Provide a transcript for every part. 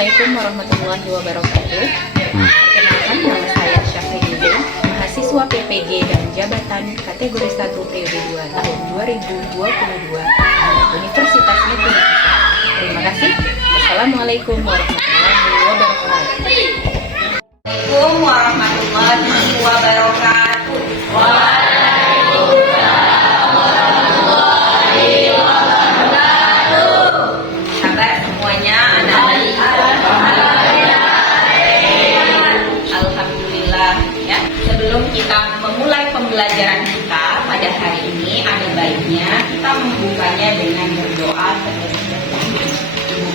Assalamualaikum warahmatullahi wabarakatuh. Perkenalkan, nama saya Syafriduddin, mahasiswa PPG dan jabatan kategori 1 periode 2 tahun 2022 Universitas Negeri Kita. Terima kasih. Assalamualaikum warahmatullahi wabarakatuh. Assalamualaikum warahmatullahi wabarakatuh. Kabar semuanya, alhamdulillah ya. Sebelum kita memulai pembelajaran kita pada hari ini, ada baiknya kita membukanya dengan berdoa terlebih dahulu.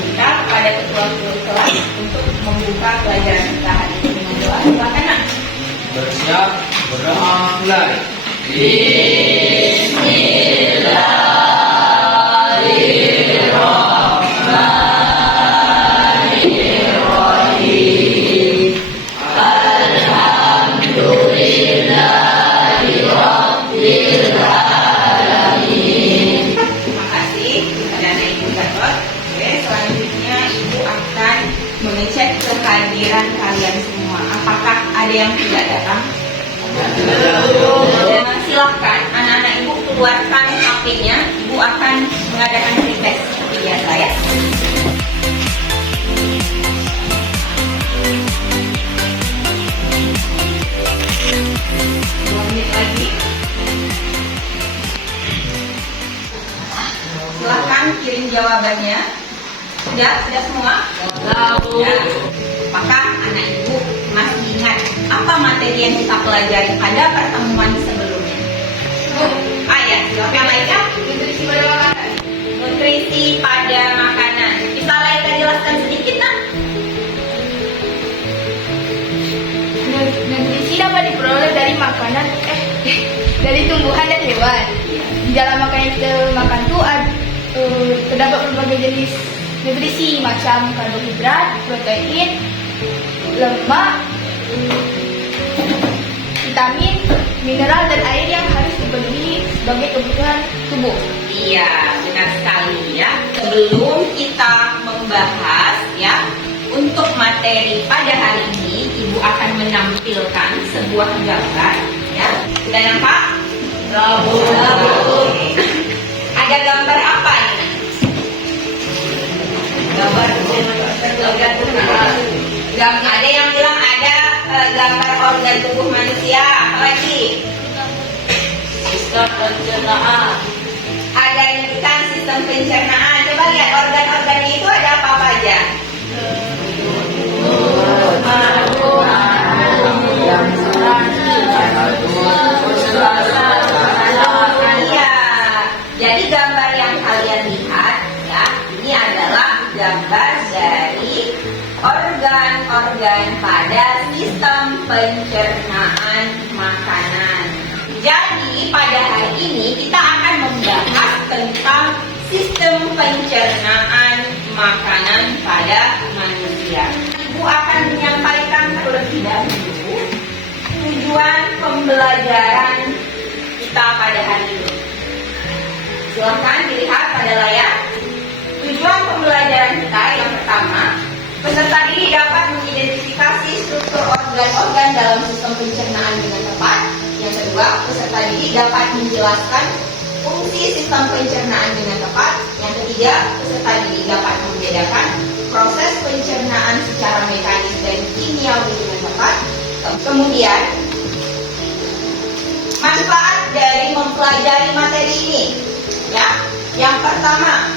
Kita kepada ketua kelas untuk membuka pelajaran kita hari ini dengan doa. Silakan nak. Bersiap, berdoa, mulai. Terima kasih kepada Ibu Gatot. Oke, selanjutnya Ibu akan mengecek kehadiran kalian semua. Apakah ada yang tidak datang? Silahkan anak-anak Ibu keluarkan HP-nya. Ibu akan mengadakan retest seperti biasa ya. Dua menit lagi. Silahkan kirim jawabannya. Sudah semua? Ya. Apakah anak Ibu masih ingat apa materi yang kita pelajari pada pertemuan sebelumnya? Ya, silakan Laika. Nutrisi pada makanan. Nutrisi pada makanan. Bisa Laika jelaskan sedikit, nak? Nutrisi dapat diperoleh dari makanan, dari tumbuhan dan hewan. Di dalam makanan yang kita makan itu terdapat berbagai jenis nutrisi macam karbohidrat, protein, lemak, vitamin, mineral dan air yang harus dipenuhi sebagai kebutuhan tubuh. Iya, benar sekali ya. Sebelum kita membahas ya, untuk materi pada hari ini, Ibu akan menampilkan sebuah gambar ya. Sudah nampak? Oke. Ada gambar apa ini? Gambar ada yang bilang ada gambar organ tubuh manusia. Apa lagi? Sistem pencernaan. Ada yang sistem pencernaan. Coba lihat organ-organnya itu ada apa aja? Iya. Jadi gambar yang kalian lihat ya, ini adalah gambar dari organ-organ pada sistem pencernaan makanan. Jadi pada hari ini kita akan membahas tentang sistem pencernaan makanan pada manusia. Ibu akan menyampaikan terlebih dahulu tujuan pembelajaran kita pada hari ini. Silakan dilihat pada layar. Tujuan pembelajaran kita yang pertama, peserta ini dapat mengidentifikasi struktur organ-organ dalam sistem pencernaan dengan tepat. Yang kedua, peserta didik dapat menjelaskan fungsi sistem pencernaan dengan tepat. Yang ketiga, peserta didik dapat membedakan proses pencernaan secara mekanis dan kimiawi dengan tepat. Kemudian, manfaat dari mempelajari materi ini. Ya, yang pertama,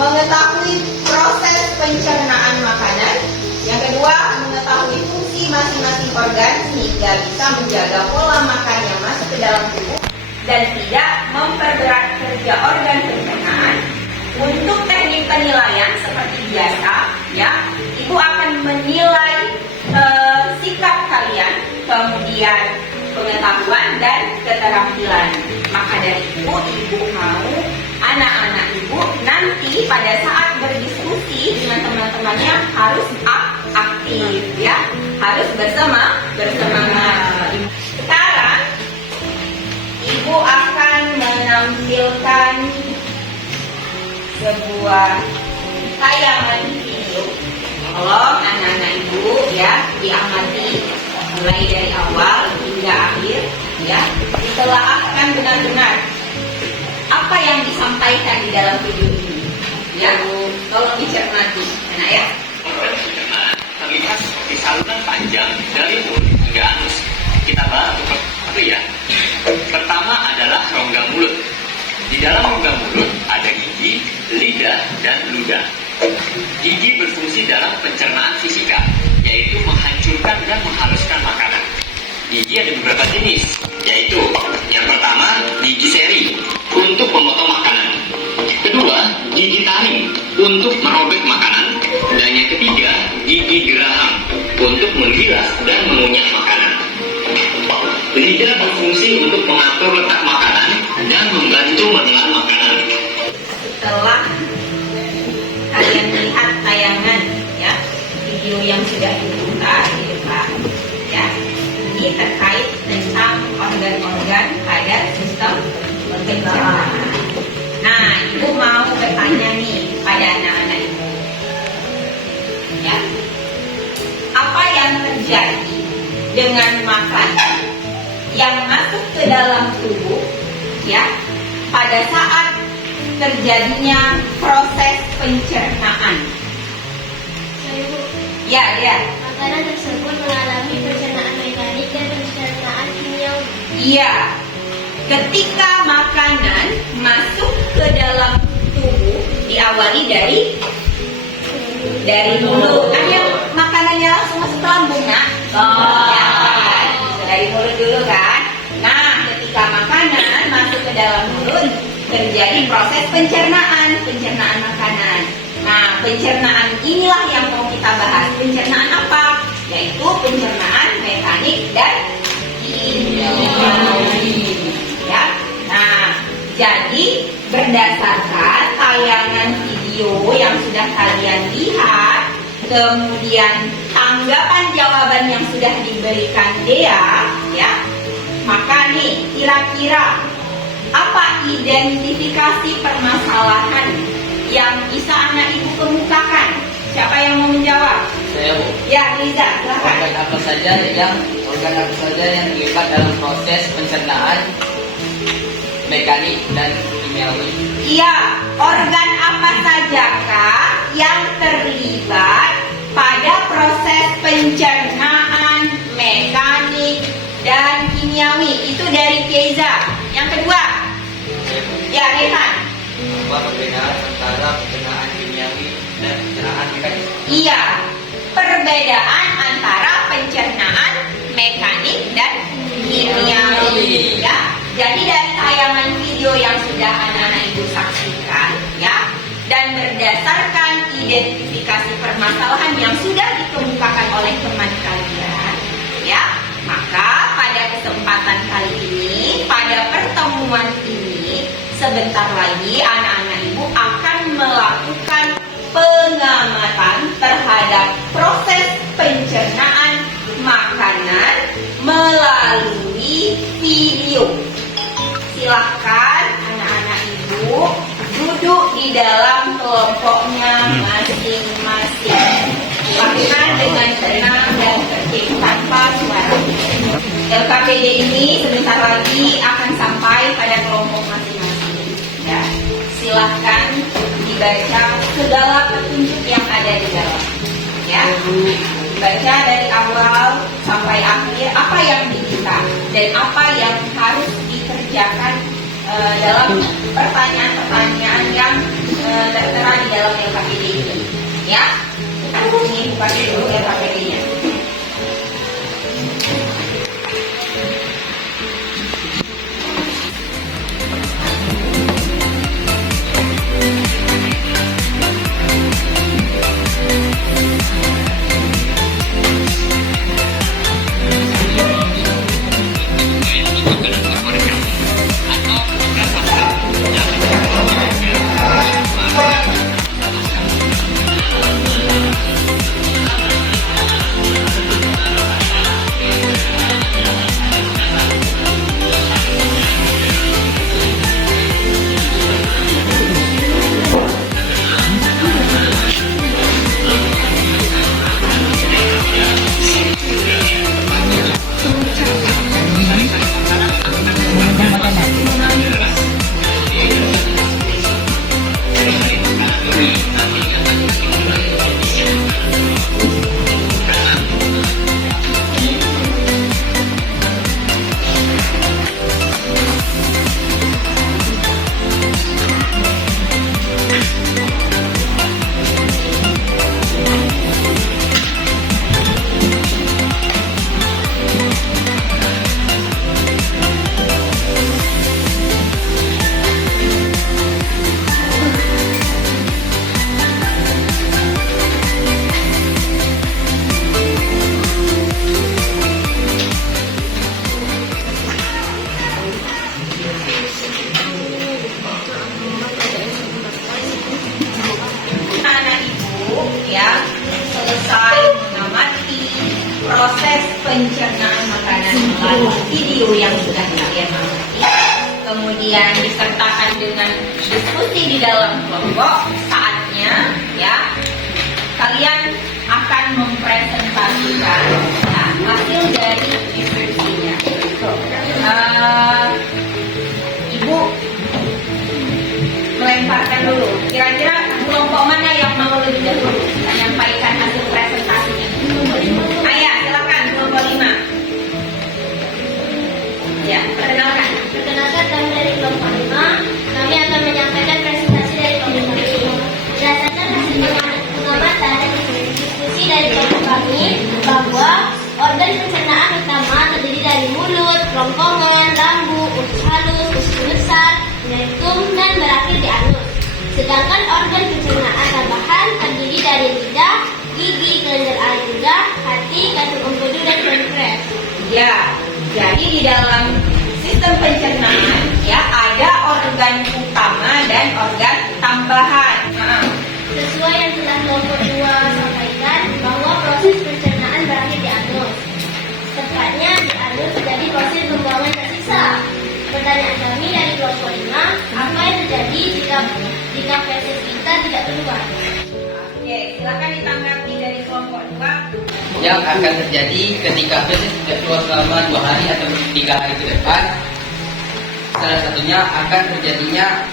mengetahui proses pencernaan makanan. Yang kedua, mengetahui fungsi masing-masing organ sehingga bisa menjaga pola makan yang masuk ke dalam tubuh dan tidak memperberat kerja organ pencernaan. Untuk teknik penilaian seperti biasa, ya, Ibu akan menilai sikap kalian, kemudian pengetahuan dan keterampilan. Maka dari itu, Ibu mau anak-anak Ibu nanti pada saat berdiskusi dengan teman-temannya harus aktif ya, harus bersemangat. Sekarang Ibu akan menampilkan sebuah tayangan video. Allah ya, diamati mulai dari awal hingga akhir, ya. Ditelaahkan benar-benar apa yang disampaikan di dalam video ini, ya. Tolong dicermati, anak ya. Organ pencernaan terlihat seperti saluran panjang dari mulut hingga anus. Kita bahas satu ya. Pertama adalah rongga mulut. Di dalam rongga mulut ada gigi, lidah, dan ludah. Gigi berfungsi dalam pencernaan fisika, yaitu menghancurkan dan menghaluskan makanan. Gigi ada beberapa jenis, yaitu yang pertama gigi seri untuk memotong makanan. Kedua, gigi taring untuk merobek makanan. Dan yang ketiga, gigi geraham untuk menggilas dan mengunyah makanan. Lidah berfungsi untuk mengatur letak makanan dan membantu menelan makanan. Setelah kalian lihat tayangan, ya, video yang sudah dibuka di depan, ya, ini terkait tentang organ-organ pada sistem pencernaan. Nah, ibu mau bertanya nih pada anak-anak ibu, ya, apa yang terjadi dengan makanan yang masuk ke dalam tubuh, ya, pada saat terjadinya proses pencernaan? Ya, ya. Makanan tersebut mengalami pencernaan mekanik dan pencernaan kimiawi. Iya. Ketika makanan masuk ke dalam tubuh diawali dari mulut. Ayo makanannya langsung masuk ke lambung, nak. Ya, kan? Dari mulut dulu kan. Nah, ketika makanan masuk ke dalam mulut terjadi proses pencernaan makanan. Nah, pencernaan inilah yang mau kita bahas. Pencernaan apa? Yaitu pencernaan mekanik dan kimiawi. Ya. Nah, jadi berdasarkan tayangan video yang sudah kalian lihat, kemudian tanggapan jawaban yang sudah diberikan Dea, ya, maka nih kira-kira apa identifikasi permasalahan yang bisa anak ibu kemukakan? Siapa yang mau menjawab? Saya, Bu. Ya, Liza, silakan. Organ apa saja yang terlibat dalam proses pencernaan mekanik dan kimiawi? Iya, organ apa sajakah yang terlibat pada proses pencernaan mekanik dan kimiawi? Itu dari Keiza. Yang kedua, ya, Rehan. Apa perbedaan antara pencernaan kimiawi dan pencernaan mekanik? Iya, perbedaan antara pencernaan mekanik dan kimiawi. Ya, jadi dari tayangan video yang sudah anak-anak ibu saksikan, ya, dan berdasarkan identifikasi permasalahan yang sudah dikemukakan oleh teman kalian, ya, maka pada kesempatan kali ini, pada pertemuan ini, sebentar lagi anak-anak ibu akan melakukan pengamatan terhadap proses pencernaan makanan melalui video. Silahkan anak-anak ibu duduk di dalam kelompoknya masing-masing. Silahkan dengan tenang dan tertib tanpa suara. LKPD ini sebentar lagi akan sampai pada kelompok masing-masing. Ya, silahkan dibaca segala petunjuk yang ada di dalam. Ya, dibaca dari awal sampai akhir apa yang diminta dan apa yang harus dikerjakan dalam pertanyaan-pertanyaan yang tertera di dalam LKPD ini. Ya, ini bukan dulu LKPD-nya. pencernaan makanan melalui video yang sudah kalian amati, kemudian disertakan dengan diskusi di dalam kelompok, saatnya ya kalian akan mempresentasikan ya, hasil dari diskusinya. Ibu melemparkan dulu. Kira-kira kelompok mana yang mau lebih dahulu menyampaikan hasil presentasinya? Ayah, silakan kelompok 5. Ya, perkenalkan. Perkenalkan, kami dari kelompok 5. Kami akan menyampaikan presentasi dari kelompok kami. Berdasarkan hasil pengamatan dan diskusi dari kelompok kami bahwa organ pencernaan utama terdiri dari mulut, kerongkongan, lambu, usus halus, usus besar, rektum, dan berakhir di anus. Sedangkan organ pencernaan tambahan terdiri dari lidah, gigi, kelenjar air lidah, hati, kantung empedu, dan pankreas. Ya, jadi di dalam sistem pencernaan ya ada organ utama dan organ tambahan. Sesuai yang telah kelompok 2 sampaikan bahwa proses pencernaan berakhir di anus. Tepatnya di anus jadi proses pembuangan tersisa. Pertanyaan kami dari kelompok 5, apa yang terjadi jika feses kita tidak keluar? Oke, silakan ditanggapi dari kelompok 2. Yang akan terjadi ketika feses tidak keluar selama 2 hari atau 3 hari ke depan, salah satunya akan terjadinya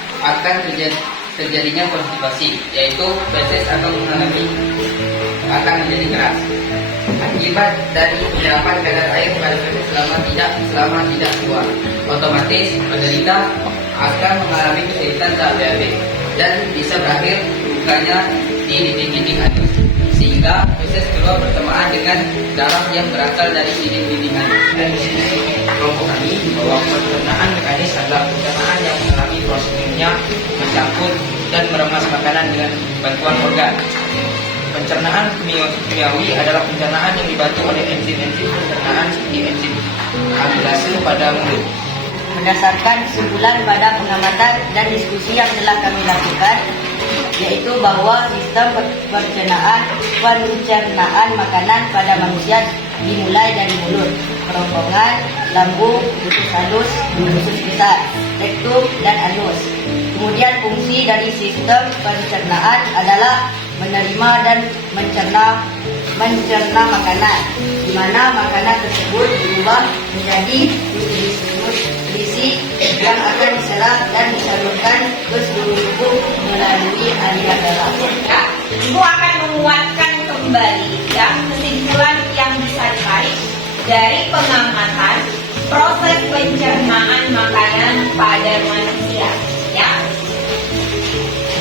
konstipasi, yaitu feses akan menjadi keras. Akibat dari penyerapan kadar air pada feses selama tidak keluar, otomatis penderita akan mengalami kesulitan tahap BAB dan bisa berakhir lukanya di dinding-dinding anus, sehingga feses keluar bersamaan dengan darah yang berasal dari dinding-dinding anus. Dan kelompok kami bahwa pencernaan mekanis adalah pencernaan yang mengalami proses minyak, mencampur dan meremas makanan dengan bantuan organ. Pencernaan kimiawi adalah pencernaan yang dibantu oleh enzim-enzim pencernaan seperti enzim amilase pada mulut. Berdasarkan kesimpulan pada pengamatan dan diskusi yang telah kami lakukan, yaitu bahwa sistem pencernaan makanan pada manusia dimulai dari mulut, kerongkongan, lambung, usus halus, usus besar, rektum, dan anus. Kemudian fungsi dari sistem pencernaan adalah menerima dan mencerna makanan, di mana makanan tersebut berubah menjadi nutrisi yang akan diserap dan disalurkan ke seluruh tubuh melalui aliran darah. Ya, Ibu akan menguatkan kembali ya kesimpulan yang bisa ditarik dari pengamatan proses pencernaan makanan pada manusia. Ya,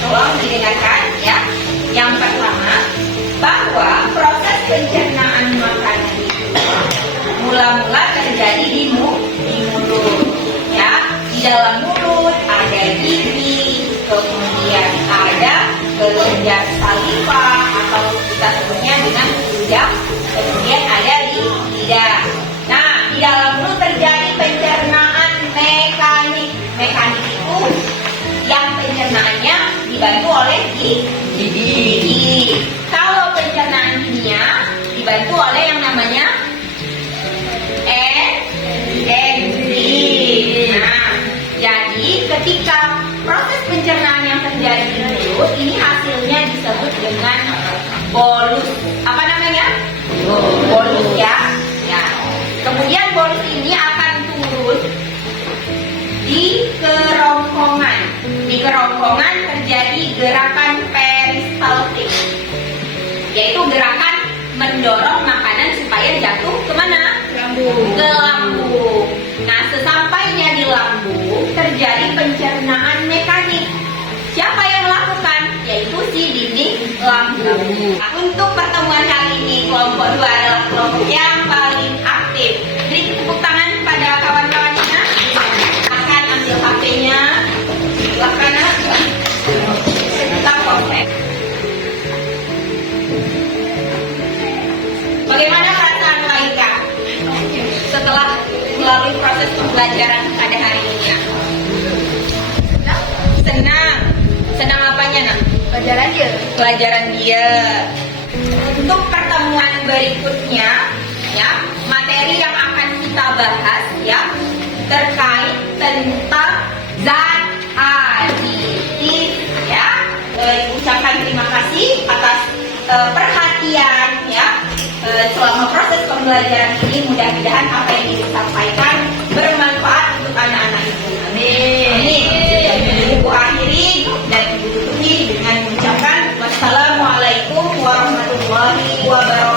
tolong didengarkan ya. Yang pertama, bahwa proses pencernaan makanan itu mula-mula terjadi di mulut. Ya, di dalam mulut ada gigi, kemudian ada kelenjar saliva atau kita sebutnya dengan ludah, kemudian ada di lidah. Nah, di dalam mulut terjadi pencernaan mekanik. Mekanik itu yang pencernaannya dibantu oleh gigi. Kalau pencernaan kimia dibantu oleh yang namanya enzim. Nah, jadi ketika proses pencernaan yang terjadi di mulut ini hasilnya disebut dengan bolus. Apa namanya? Bolus ya. Ya. Kemudian bolus ini akan turun di kerongkongan. Di kerongkongan terjadi gerakan peristaltik, yaitu gerakan mendorong makanan supaya jatuh kemana? Lambung. Ke lambung. Nah, sesampainya di lambung terjadi pencernaan mekanik. Siapa yang melakukan? Yaitu si dinding lambung. Nah, untuk pertemuan kali ini kelompok 2 adalah kelompok yang paling aktif. Beri tepuk tangan pada kawan-kawannya. Akan ambil HP-nya. Silakan. Kita proses. Bagaimana perasaan Laika setelah melalui proses pembelajaran pada hari ini? Ya? Senang. Senang apanya, Nak? Pelajaran dia. Pelajaran dia. Untuk pertemuan berikutnya, ya materi yang akan kita bahas ya terkait tentang zat aditif ya. Ucapkan terima kasih atas perhatian ya selama proses pembelajaran ini. Mudah-mudahan apa yang disampaikan bermanfaat untuk anak-anak ibu. Amin. Dan ibu akhiri dan ibu tutupi dengan mengucapkan wassalamualaikum warahmatullahi wabarakatuh.